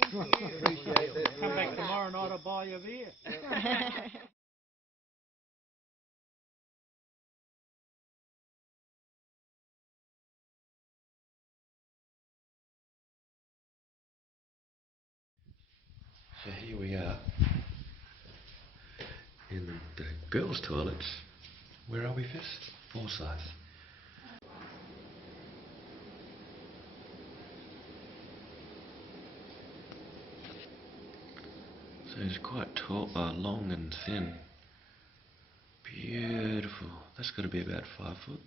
Thank you. Appreciate it. Come back tomorrow night, I'll buy you a beer. So here we are in the girls' toilets. Where are we, Fizz? Forsayth. So it's quite tall, long and thin. Beautiful. That's got to be about 5 foot.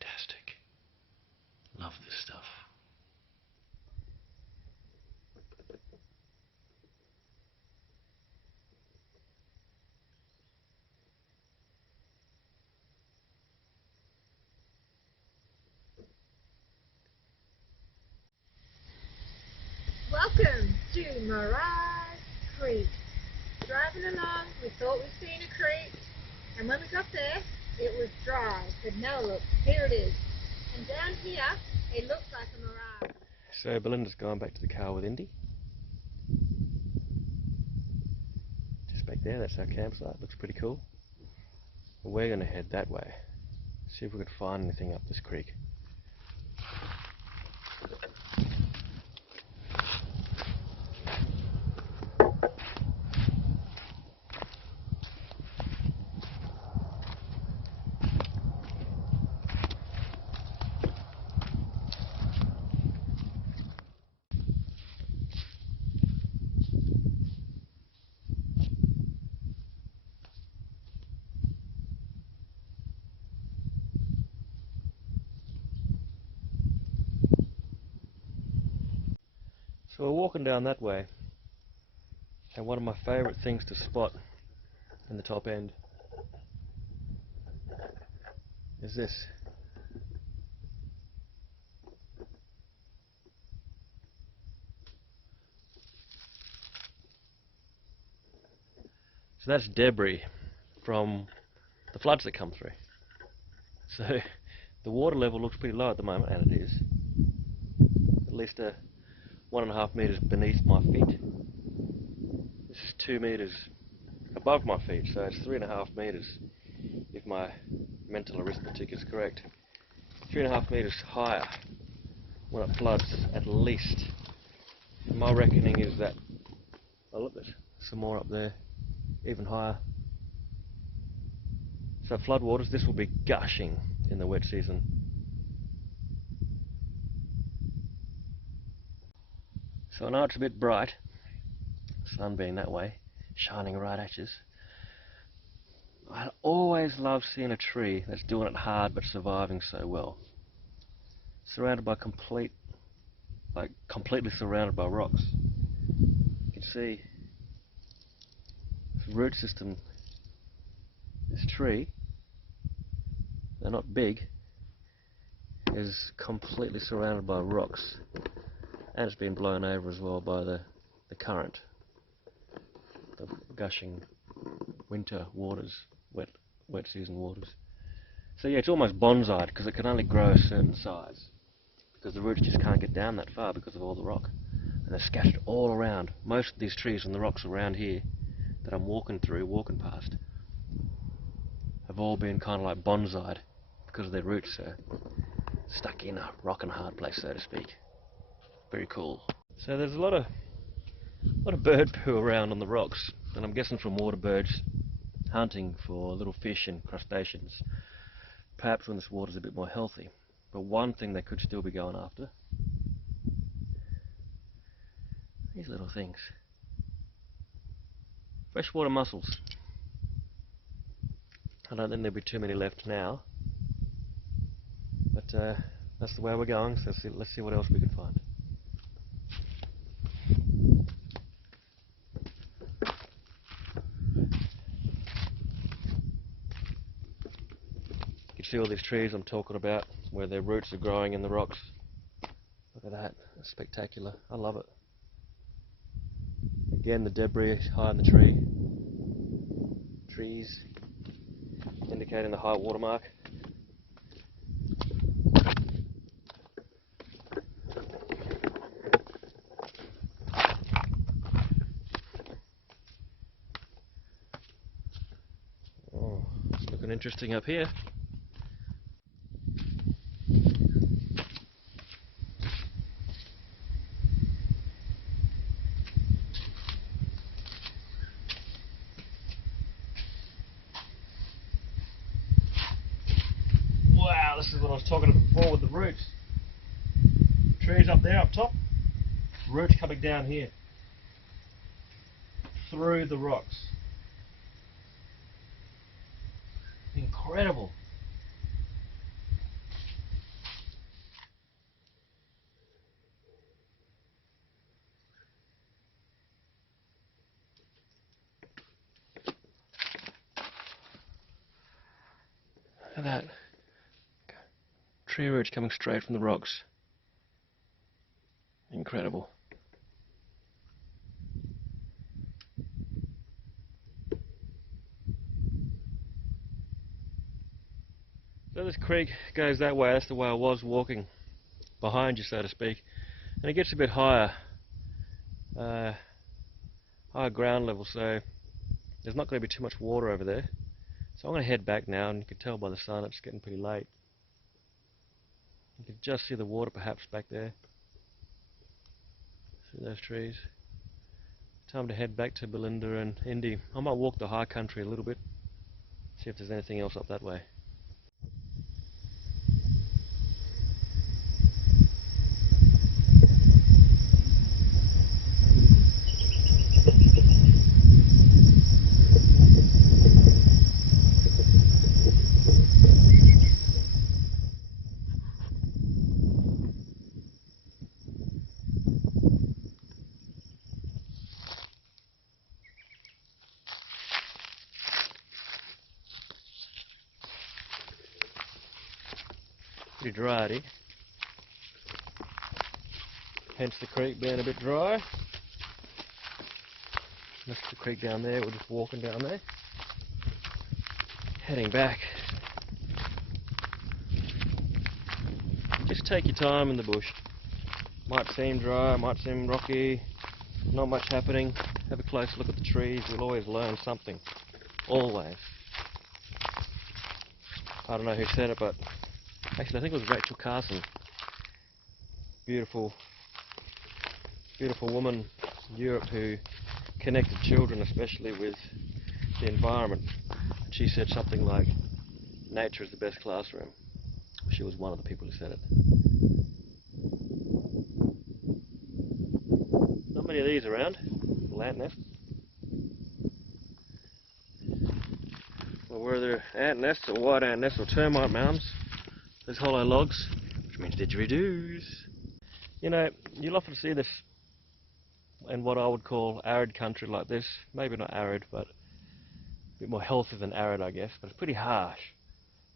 Fantastic. Love this stuff. Welcome to Mirage Creek. Driving along, we thought we'd seen a creek, and when we got there, it was dry. But now look, here it is. And down here, it looks like a mirage. So Belinda's gone back to the car with Indee. Just back there, that's our campsite. Looks pretty cool. And we're going to head that way. See if we can find anything up this creek. So we're walking down that way, and one of my favourite things to spot in the top end is this. So that's debris from the floods that come through. So the water level looks pretty low at the moment, and it is. At least 1.5 metres beneath my feet. This is 2 metres above my feet, so it's 3.5 metres if my mental arithmetic is correct. 3.5 metres higher when it floods, at least. My reckoning is that, oh look, there's some more up there, even higher. So floodwaters, this will be gushing in the wet season. So I know it's a bit bright, sun being that way, shining right at us. I always love seeing a tree that's doing it hard but surviving so well. Surrounded by completely surrounded by rocks. You can see its root system, this tree, they're not big, is completely surrounded by rocks, and it's been blown over as well by the current, the gushing winter waters, wet season waters. So yeah, it's almost bonsai because it can only grow a certain size because the roots just can't get down that far because of all the rock, and they're scattered all around. Most of these trees and the rocks around here that I'm walking past, have all been kind of like bonsai'd because their roots are stuck in a rock and hard place, so to speak. Very cool. So there's a lot of bird poo around on the rocks, and I'm guessing from water birds hunting for little fish and crustaceans, perhaps when this water's a bit more healthy. But one thing they could still be going after, these little things. Freshwater mussels. I don't think there'll be too many left now, but that's the way we're going, so let's see what else we can find. You can see all these trees I'm talking about, where their roots are growing in the rocks. Look at that, it's spectacular. I love it. Again, the debris high in the trees, indicating the high water mark. Oh, it's looking interesting up here. Wow, this is what I was talking about before with the roots. Trees up there, up top, roots coming down here, through the rocks. Incredible. Look at that. Tree roots coming straight from the rocks. Incredible. So this creek goes that way. That's the way I was walking, behind you, so to speak. And it gets a bit higher, higher ground level, so there's not going to be too much water over there. So I'm going to head back now, and you can tell by the sun it's getting pretty late. You can just see the water perhaps back there, through those trees. Time to head back to Belinda and Indee. I might walk the high country a little bit, see if there's anything else up that way. Pretty dry, hence the creek being a bit dry. That's the creek down there, we're just walking down there. Heading back. Just take your time in the bush. Might seem dry, might seem rocky, not much happening. Have a close look at the trees, you'll always learn something. Always. I don't know who said it, but actually I think it was Rachel Carson. Beautiful woman in Europe who connected children especially with the environment. She said something like, nature is the best classroom. She was one of the people who said it. Not many of these around, ant nests. Well, where there are ant nests or white ant nests or termite mounds, there's hollow logs, which means didgeridoos. You know, you'll often see this in what I would call arid country like this. Maybe not arid, but a bit more healthy than arid, I guess, but it's pretty harsh.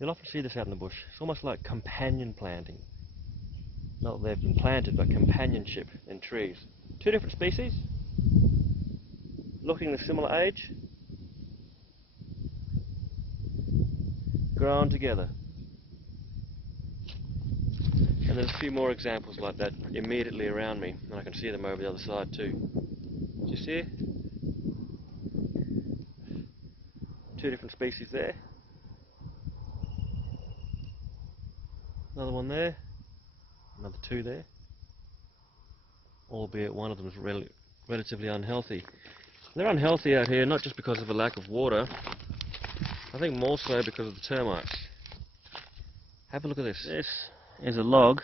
You'll often see this out in the bush. It's almost like companion planting. Not that they've been planted, but companionship in trees. Two different species, looking a similar age, grown together. And there's a few more examples like that immediately around me, and I can see them over the other side too. Do you see? Two different species there. Another one there. Another two there. Albeit one of them is relatively unhealthy. They're unhealthy out here not just because of a lack of water, I think more so because of the termites. Have a look at this. This is a log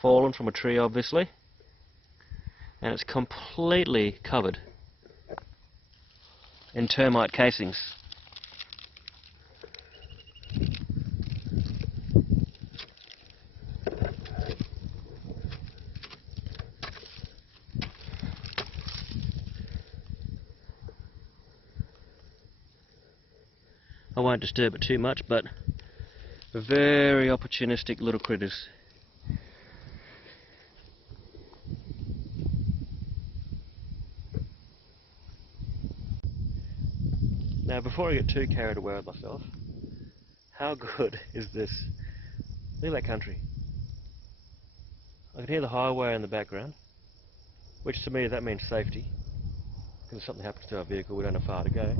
fallen from a tree, obviously, and it's completely covered in termite casings. I won't disturb it too much, but very opportunistic little critters. Now, before I get too carried away with myself, how good is this? Look at that country. I can hear the highway in the background, which to me that means safety, because if something happens to our vehicle we don't have far to go.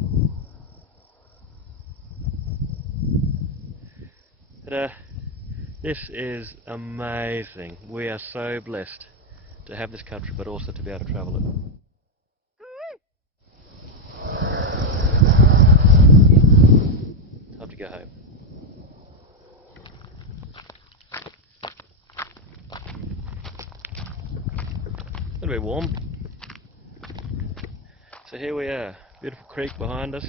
But this is amazing. We are so blessed to have this country, but also to be able to travel it. Time to go home. A little bit warm. So here we are, beautiful creek behind us.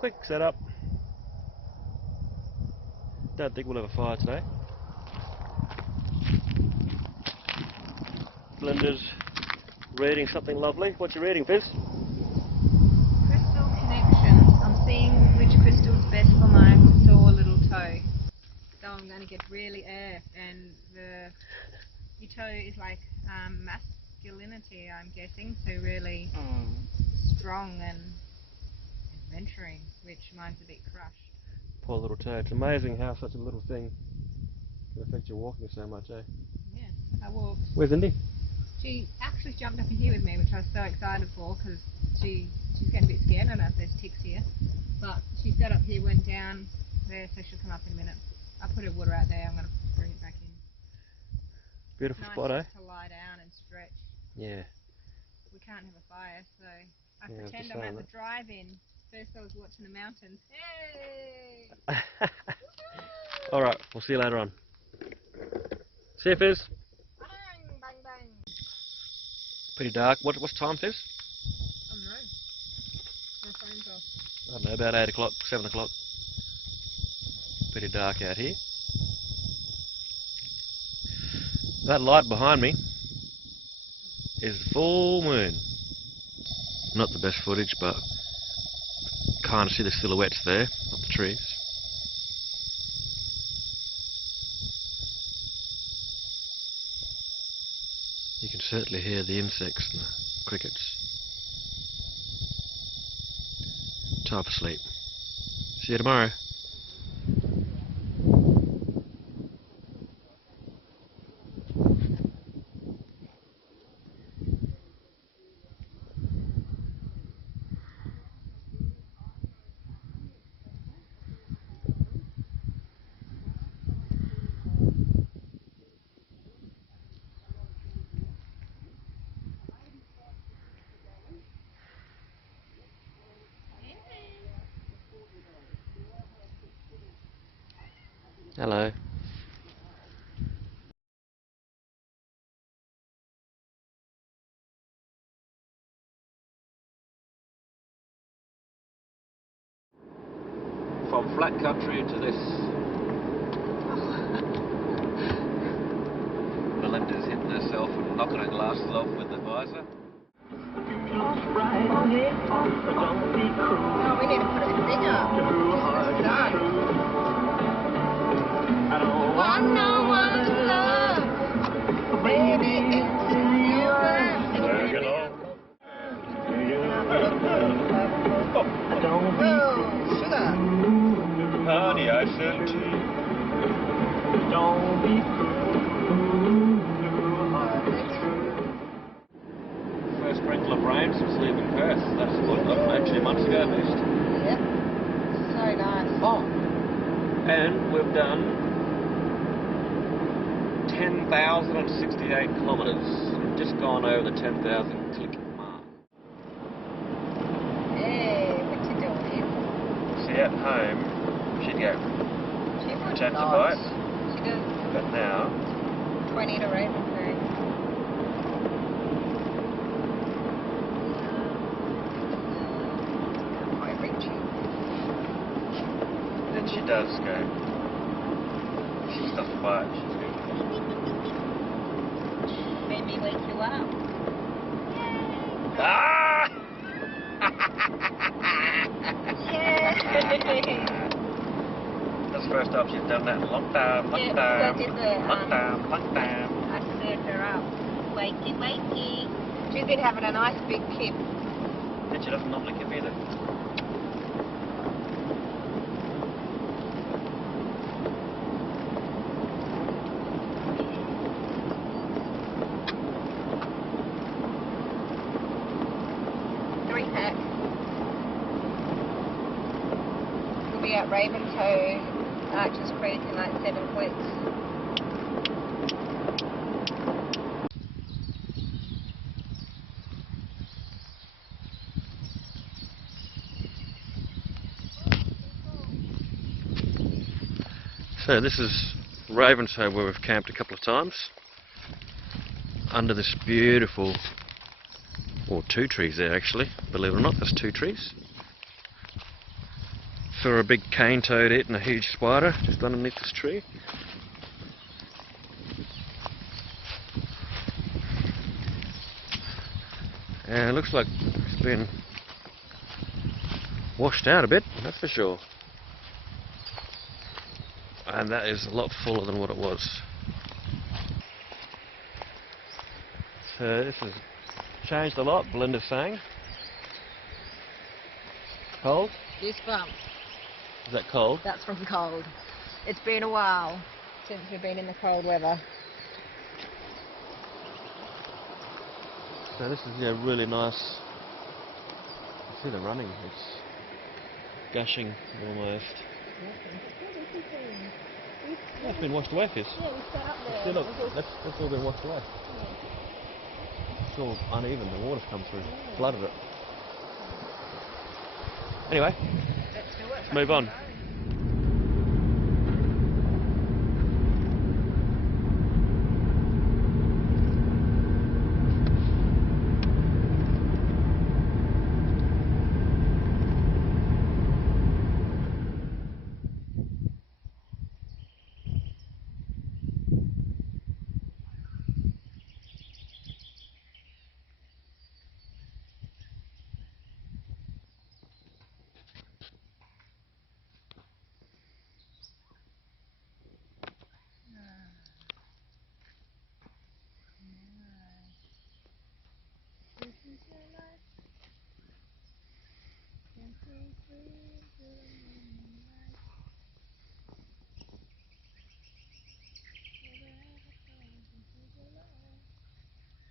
Quick setup. Don't think we'll have a fire today. Belinda's reading something lovely. What's you reading, Fizz? Crystal connections. I'm seeing which crystal's best for my sore little toe. So I'm going to get really and your toe is like masculinity, I'm guessing, so really strong and adventuring, which mine's a bit crushed. Poor little toe. It's amazing how such a little thing can affect your walking so much, eh? Yeah, I walked. Where's Indee? She actually jumped up in here with me, which I was so excited for, because she's getting a bit scared. I don't know if there's ticks here, but she got up here, went down there, so she'll come up in a minute. I put her water out there. I'm going to bring it back in. Beautiful Nice spot, eh? to lie down and stretch. Yeah. We can't have a fire, so I Yeah, pretend I'm at the drive-in. First I was watching the mountains. Hey! Alright, we'll see you later on. See you, Fizz. Bang, bang, bang. Pretty dark. What's time, Fizz? I don't know. My phone's off. I don't know, about 8 o'clock, 7 o'clock. Pretty dark out here. That light behind me is full moon. Not the best footage, but kind of see the silhouettes there of the trees. You can certainly hear the insects and the crickets. Time for sleep. See you tomorrow. Hello. From flat country to this. Belinda's hitting herself and knocking her glasses off with the visor. Oh, we need to put a thing up. It's done. Want no one to love. Baby, it's in your eyes. Whoa, sugar. Honey, I sent to you. Don't be First sprinkle of rain since leaving Perth. That's what, actually months ago at least. Yep. So nice. Oh. And we've done 10,068 kilometres. Just gone over the 10,000 click mark. Hey, what you doing? See, at home, she'd go She would pretend to not. bite, She does. but now, 20 to raven food. Quite reaching. then she does go. She stops to bite. Made me wake you up. Yay! Ah! first time she's done that in a long time, long Yeah, time, I did the, long time, long time. I stirred her up. Wakey, wakey. She's been having a nice big kip. And she doesn't normally give either. Pack. We'll be at Ravenshoe, Archers Creek in like 7 weeks. So this is Ravenshoe, where we've camped a couple of times under this beautiful, or 2 trees there actually, believe it or not, there's 2 trees. Saw a big cane toad eating a huge spider just underneath this tree. And it looks like it's been washed out a bit, that's for sure. And that is a lot fuller than what it was. So this has changed a lot, Belinda's saying. Cold? Goosebumps. Is that cold? That's from cold. It's been a while since we've been in the cold weather. So this is really nice. You see the running, it's gushing almost. Yeah, it's been washed away, Fizz. Yeah, we sat up there. See, look, that's all been washed away. Yeah. It's all uneven, the water's come through, Yeah. flooded it. Anyway, let's move on.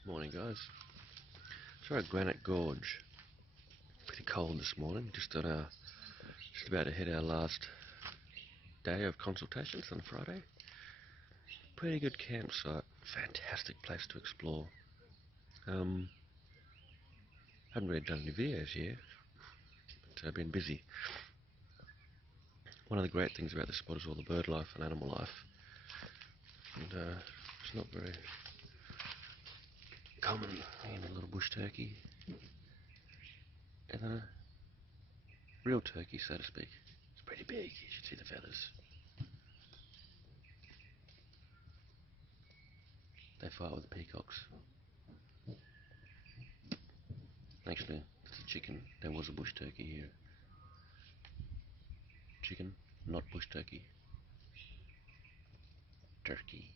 Morning, guys. So at Granite Gorge. Pretty cold this morning. Just about to hit our last day of consultations on Friday. Pretty good campsite. Fantastic place to explore. Haven't really done any videos yet, but I've been busy. One of the great things about this spot is all the bird life and animal life. And it's not very common. And a little bush turkey. And a real turkey, so to speak. It's pretty big. You should see the feathers. They fight with the peacocks. Actually, it's a chicken. There was a bush turkey here. Chicken, not bush turkey. Turkey.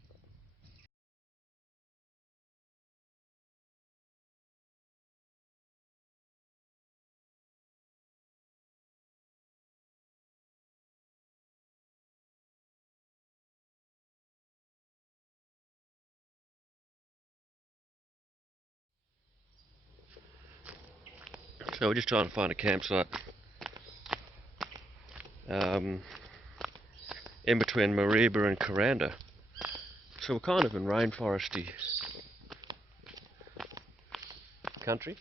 So we're just trying to find a campsite in between Mariba and Kuranda. So we're kind of in rainforesty country.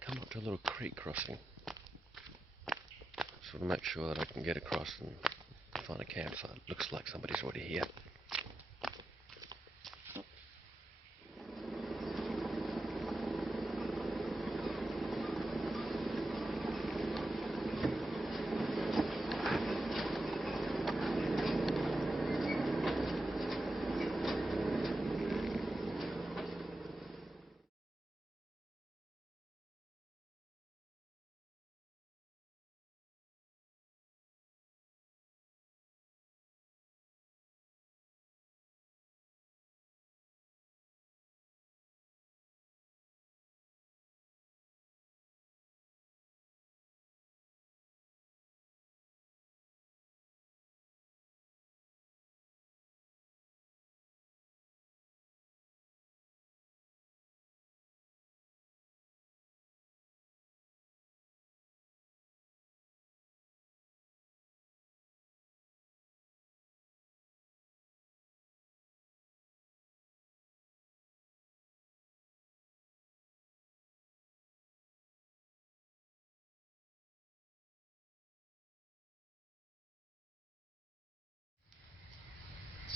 Come up to a little creek crossing. So to make sure that I can get across and find a campsite. Looks like somebody's already here.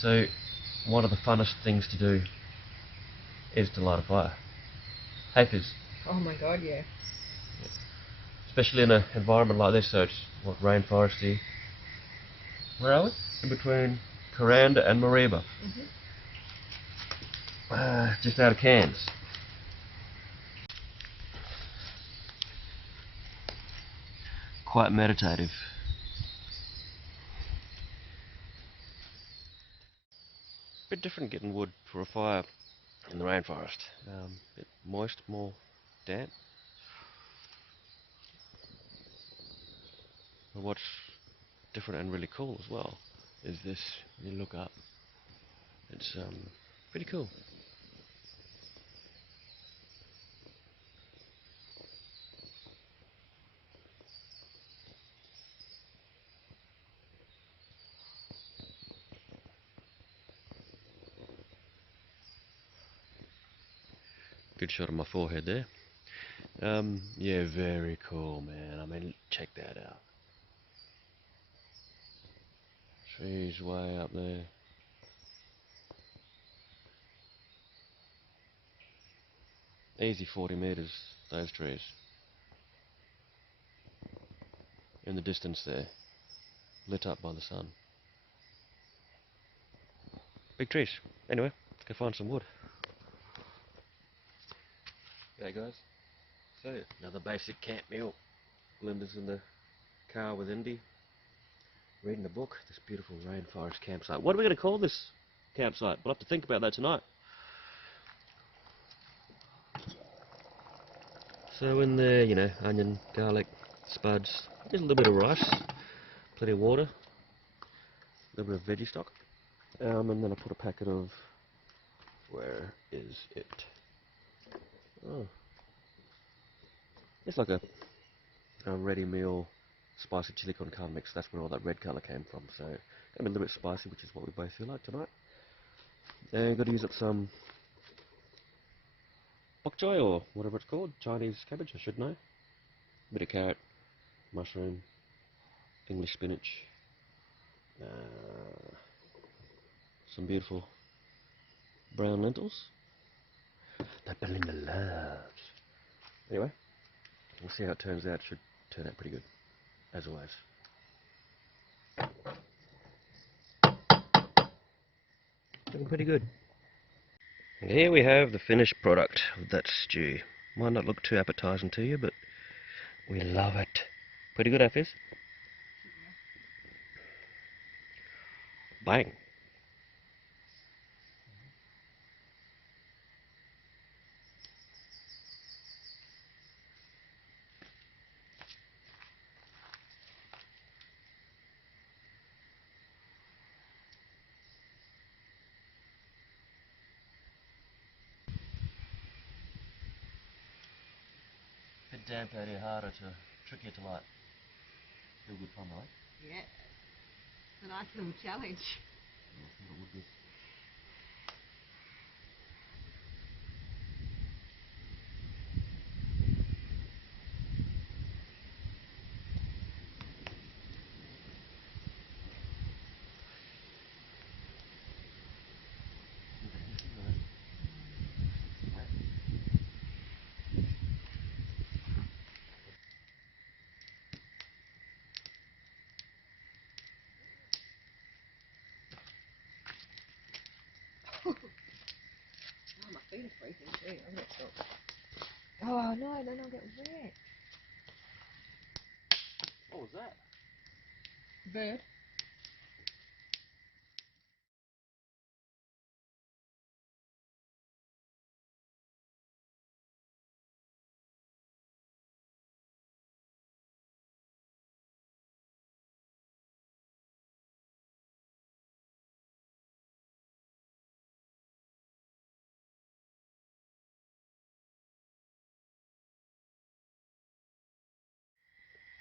So one of the funnest things to do is to light a fire. Hey Fizz. Oh my god, yeah. Especially in an environment like this, so it's what, rainforesty. Where are we? In between Kuranda and Mariba. Just out of Cairns. Quite meditative. Bit different getting wood for a fire in the rainforest. Bit moist, more damp. But what's different and really cool as well is this, you look up, it's pretty cool. Good shot of my forehead there. Yeah, very cool, man. I mean, check that out. Trees way up there. Easy 40 metres, those trees. In the distance there, lit up by the sun. Big trees. Anyway, let's go find some wood. G'day guys. So, another basic camp meal. Belinda's in the car with Indee, reading a book. This beautiful rainforest campsite. What are we going to call this campsite? We'll have to think about that tonight. So in there, you know, onion, garlic, spuds, just a little bit of rice, plenty of water, a little bit of veggie stock, and then I put a packet of, where is it? Oh, it's like a ready meal spicy chili con carne mix. That's where all that red colour came from. So gonna be a little bit spicy, which is what we both feel like tonight. And got to use up some bok choy or whatever it's called, Chinese cabbage. I should know. A bit of carrot, mushroom, English spinach, some beautiful brown lentils that Belinda loves. Anyway, we'll see how it turns out. It should turn out pretty good, as always. Looking pretty good. And here we have the finished product of that stew. Might not look too appetising to you, but we love it. Pretty good, Fizz? Bang. Bit damp out here, harder to, trickier to light. Still good fun, right? Yeah. It's a nice little challenge. Yeah, I thought it would be. Oh, my feet are freezing too. I'm not sure. Oh no, then I'll get wet. What was that? Bird.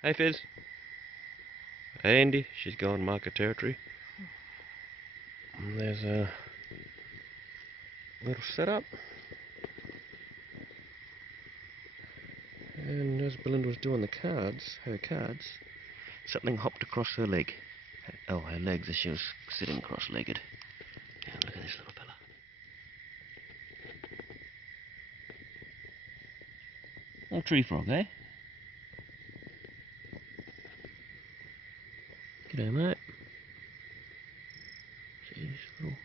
Hey Fizz. Hey Indee, she's gone market territory. And there's a little setup. And as Belinda was doing her cards, something hopped across her leg. Oh, her legs as she was sitting cross-legged. Yeah, look at this little fella. Oh, tree frog, eh? G'day, mate. Jeez, little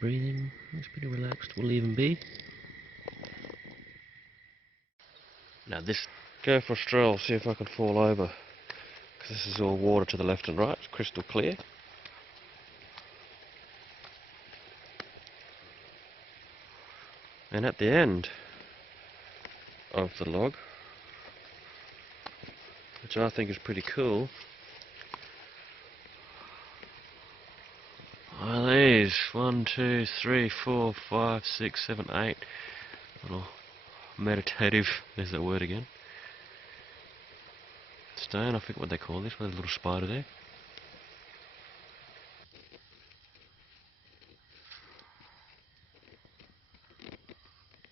breathing. Looks pretty relaxed. Will even be. Now this, go for a stroll, see if I can fall over. Because this is all water to the left and right. It's crystal clear. And at the end of the log, which I think is pretty cool, are these 1, 2, 3, 4, 5, 6, 7, 8 little meditative, there's that word again, stone, I forget what they call this, with a little spider there.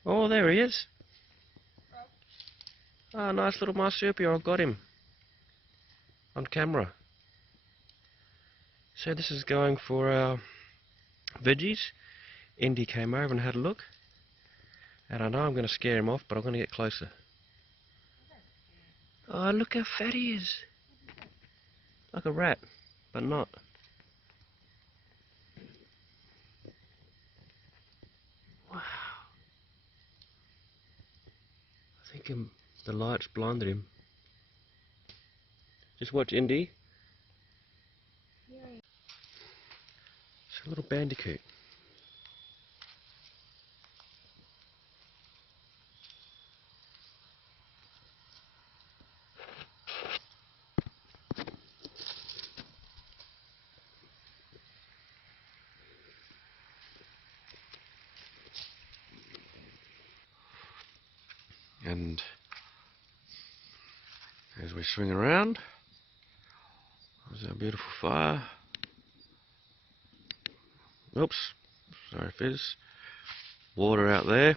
Oh, there he is. Ah, nice little marsupial, I've got him on camera. So this is going for our veggies. Indee came over and had a look. And I know I'm going to scare him off, but I'm going to get closer. Oh, look how fat he is. Like a rat, but not. Wow. I think the light's blinded him. Just watch Indee. Yeah. It's a little bandicoot. And as we swing around, there's our beautiful fire. Oops, sorry Fizz. Water out there.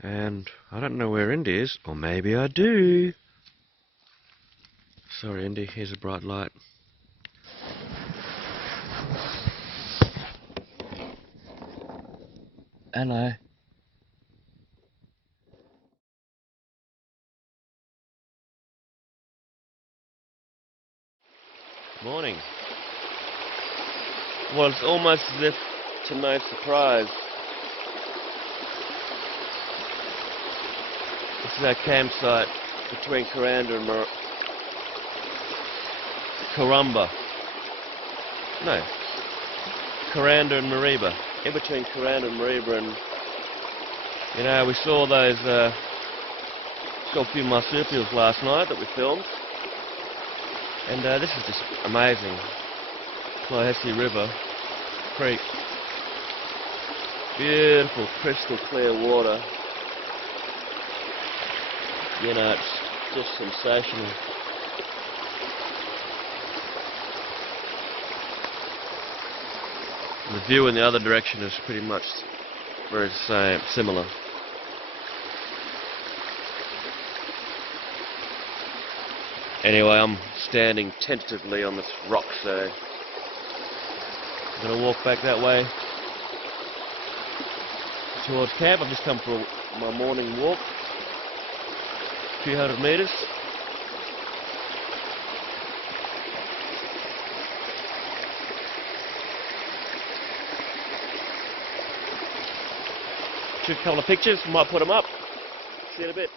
And I don't know where Indee is, or maybe I do. Sorry Indee, here's a bright light. Hello. Morning. Well, it's almost as if to no surprise. This is our campsite between Kuranda and Kurumba. No, Kuranda and Mariba. In between Kuranda and Mariba, and you know, we saw those, saw a few marsupials last night that we filmed, and this is just amazing. Clohesy River, creek, beautiful crystal clear water. You know, it's just sensational. The view in the other direction is pretty much very similar. Anyway, I'm standing tentatively on this rock, so I'm going to walk back that way towards camp. I've just come for my morning walk, a few hundred metres. Took a couple of pictures, might put them up. See you in a bit.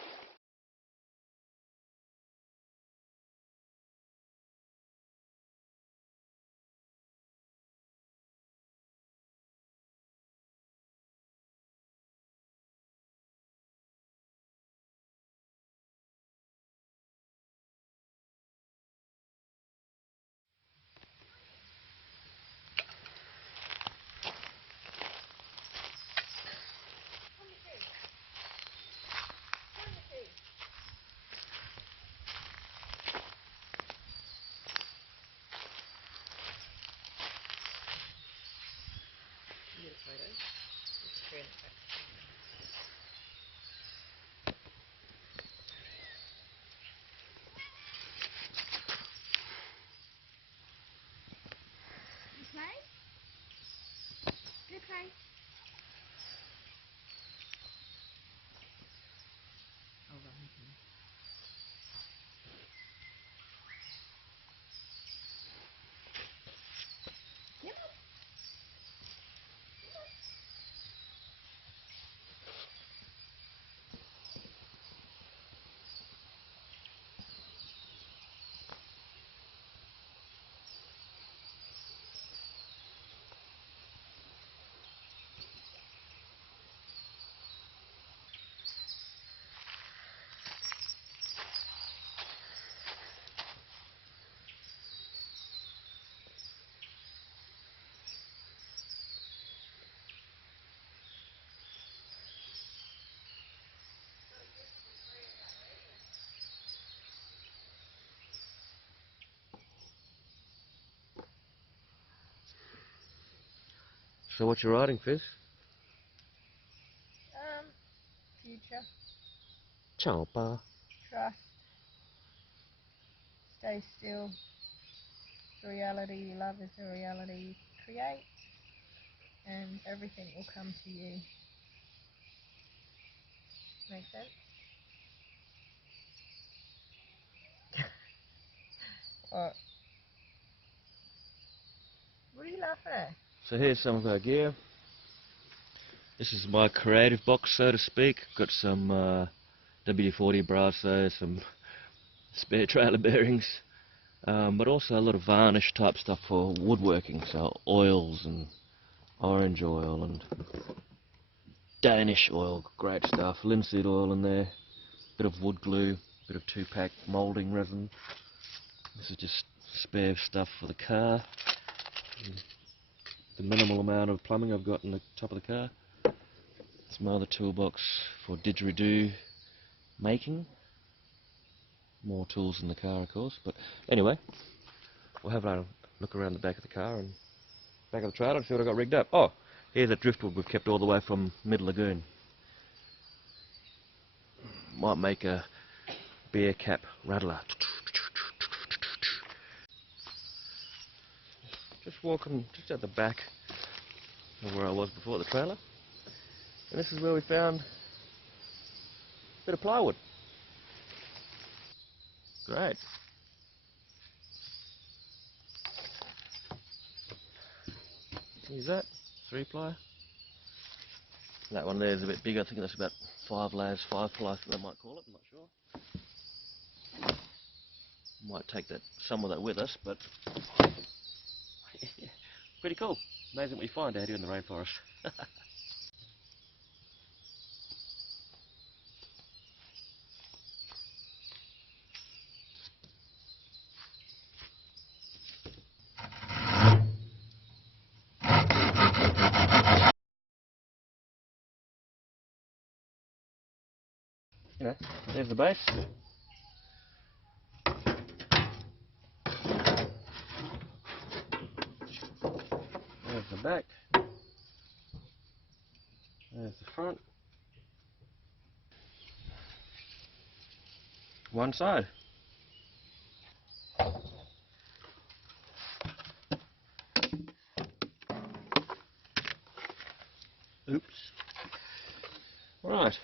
So what you riding, Fizz? Future. Chompa. Trust. Stay still. The reality you love is the reality you create, and everything will come to you. Make sense? What? What are you laughing at? So here's some of our gear. This is my creative box, so to speak. Got some WD-40 brasso, some spare trailer bearings, but also a lot of varnish type stuff for woodworking, so oils and orange oil and Danish oil, great stuff, linseed oil in there, bit of wood glue, bit of 2-pack moulding resin. This is just spare stuff for the car, the minimal amount of plumbing I've got in the top of the car. It's my other toolbox for didgeridoo making. More tools in the car, of course, but anyway, we'll have a look around the back of the car and back of the trailer and see what I've got rigged up. Oh, here's that driftwood we've kept all the way from Mid Lagoon. Might make a beer cap rattler. Just walking just at the back of where I was before the trailer, and this is where we found a bit of plywood. Great. Use that, 3-ply. That one there is a bit bigger, I think that's about 5 layers, 5-ply they might call it, I'm not sure. Might take some of that with us, but pretty cool. Amazing what you find out here in the rainforest. You know, there's the base. There's the back. There's the front. One side. Oops. Right.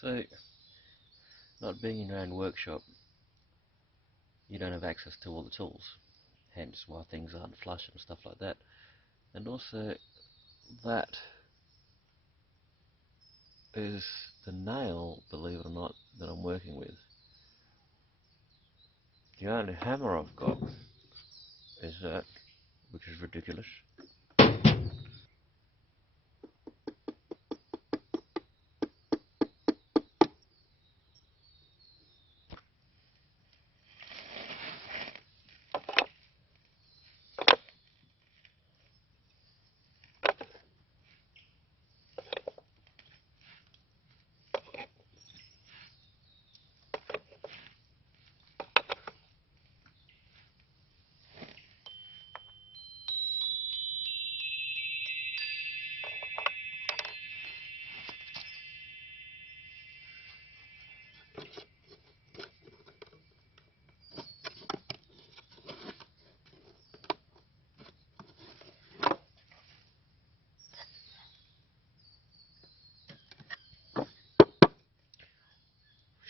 So, not being in your own workshop, you don't have access to all the tools, hence why things aren't flush and stuff like that. And also, that is the nail, believe it or not, that I'm working with. The only hammer I've got is that, which is ridiculous.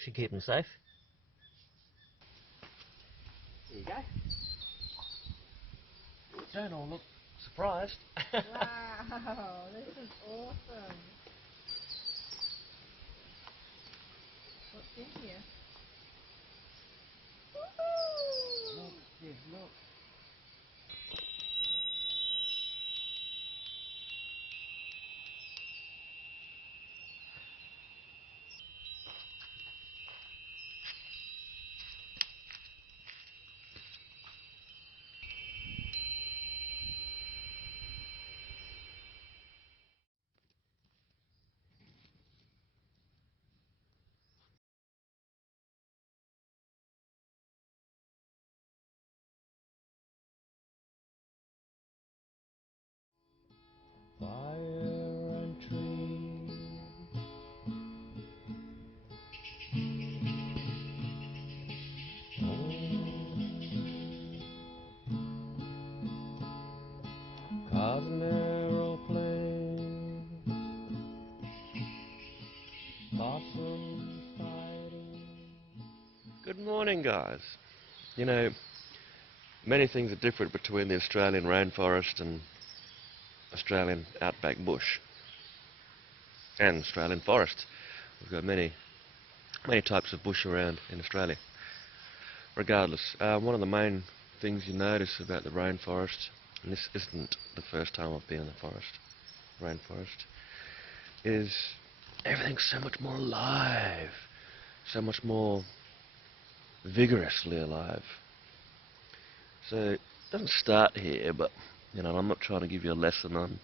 Should keep them safe. There you go. Don't all look surprised. Wow, this is awesome. What's in here? Woohoo! Look, yes, look. an aeroplane, possum fighting. Good morning, guys. You know, many things are different between the Australian rainforest and Australian outback bush and Australian forest. We've got many types of bush around in Australia. Regardless, one of the main things you notice about the rainforest, and this isn't the first time I've been in the rainforest, is everything's so much more alive, so much more vigorously alive. So it doesn't start here, but you know, I'm not trying to give you a lesson on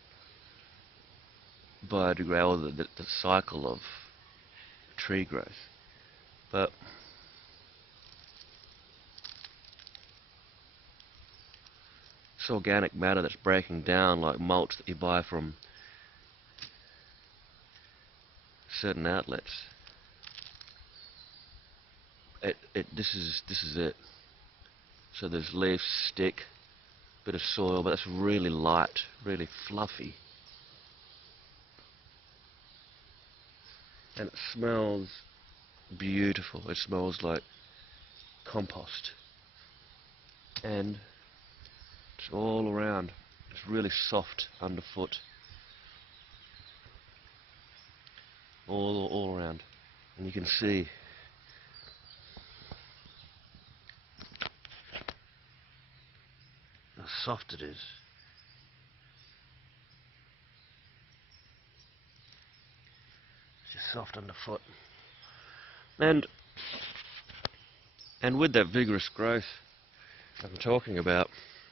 biodegradable, the cycle of tree growth, but it's organic matter that's breaking down like mulch that you buy from certain outlets. This is it. So there's leaf, stick, bit of soil, but that's really light, really fluffy. And it smells beautiful. It smells like compost. And it's all around. It's really soft underfoot. All around. And you can see how soft it is. It's just soft underfoot. And with that vigorous growth that I'm talking about,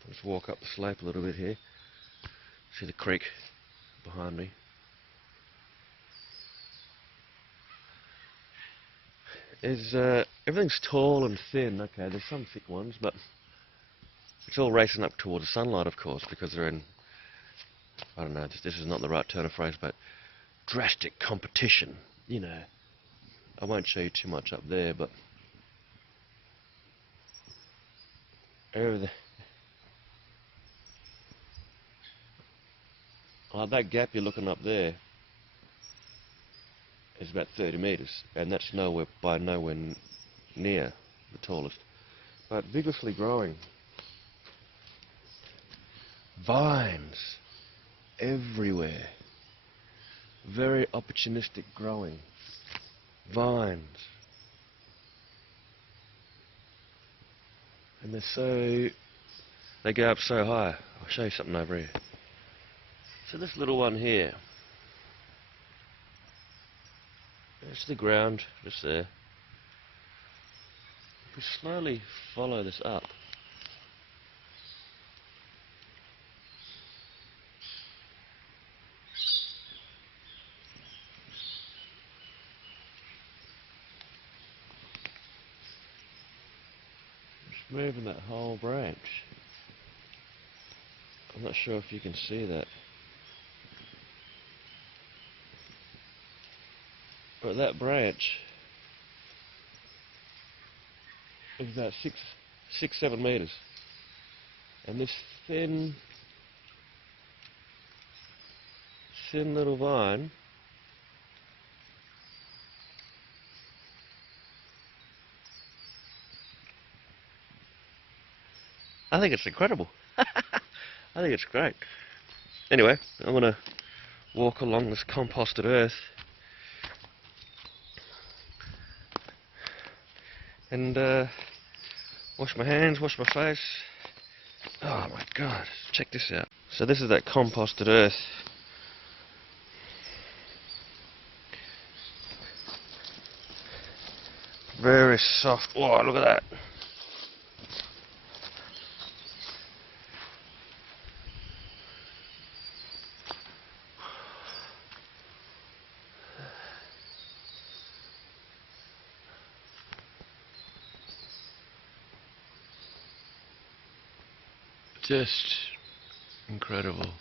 let's walk up the slope a little bit here. See the creek behind me. Everything's tall and thin. Okay, there's some thick ones, but it's all racing up towards the sunlight, of course, because they're in, I don't know, this is not the right turn of phrase, but drastic competition, you know. I won't show you too much up there, but everything. Like that gap you're looking up there is about 30 metres, and that's nowhere near the tallest. But vigorously growing. Vines everywhere. Very opportunistic growing. Vines. And they go up so high. I'll show you something over here. So this little one here, it's the ground, just there. We slowly follow this up. Just moving that whole branch. I'm not sure if you can see that. But that branch is about 6-7 metres. And this thin little vine I think it's incredible. I think it's great. Anyway, I'm going to walk along this composted earth and wash my hands, wash my face. Oh my god, check this out. So this is that composted earth. Very soft. Oh, look at that. Just incredible.